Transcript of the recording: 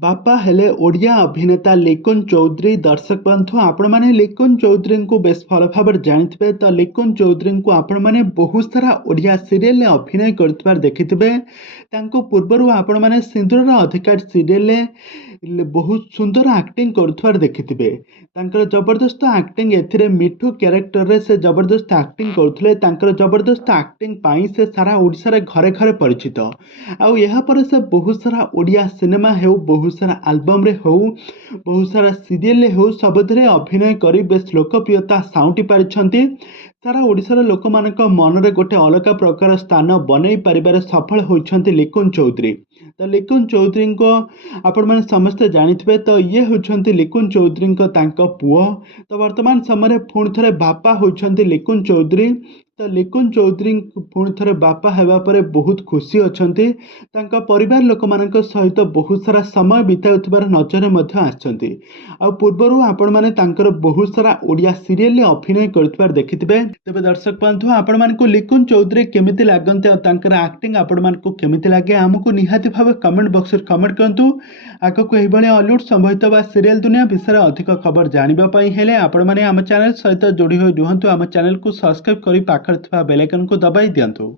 बापा हेले ओडिया अभिनेता लिकुन चौधरी। दर्शक बंधु आपण मैंने लिकुन चौधरी को बेस भल भाव जानते तो लिकुन चौधरी को आपण मैंने बहुत सारा ओडिया सीरियल अभिनय कर देखिथे। पूर्वर आपण मैंने सिंदूर अधिकार सीरियल बहुत सुंदर एक्टिंग कर देखिथे। जबरदस्त एक्टिंग ए मिठू क्यारेक्टर से जबरदस्त एक्टिंग करते जबरदस्त एक्टिंग पाई से सारा ओडिशा रे घरे घरे परिचित। आउ यहाँ पर से बहुत सारा ओडिया सिनेमा हो, बहुत सारा आल्बम रे हो, बहुत सारा सीरियल हो, सबुथिरे अभिनय करी बेस लोकप्रियता साउंटी पारिछंती। सारा ओडिशार लोक मानक मन रे गोटे अलग प्रकार स्थान बनई पारिबारे सफल होइछंती लिकुन चौधरी। तो लिकुन चौधरी को आपण मैंने समस्ते जानिथिबे। तो ये होइछंती लिकुन चौधरी को तांको पुओ। तो वर्तमान समय पुणी थे बापा होइछंती लिकुन चौधरी। तो लिकुन चौधरी पुणी थे बापा हेबा परे बहुत खुशी अछंती। तांका परिवार लोक मानक सहित बहुत सारा समय बिताउथिबार नजर मध्य आछंती। आ पूर्वरु आपण माने तांकर बहुत सारा ओडिया सीरियल अभिनय करथिबार देखिथिबे। तबे दर्शक बंधु आपण मानकु लिकुन चौधरी केमिति लागंते और तांकर एक्टिंग आपण मानकु केमिति लागे हमकु निहाती भाबे कमेंट बॉक्स रे कमेंट करंतु। आगको एही भली हॉलीवुड संबंधित बा सीरियल दुनिया विषय अधिक खबर जानिबा पई हेले आपण माने हम चैनल सहित जोड़ी होई रुहंतु। हम चैनल को सब्सक्राइब करी पाखर थवा बेल आइकन को दबाई दियंतु।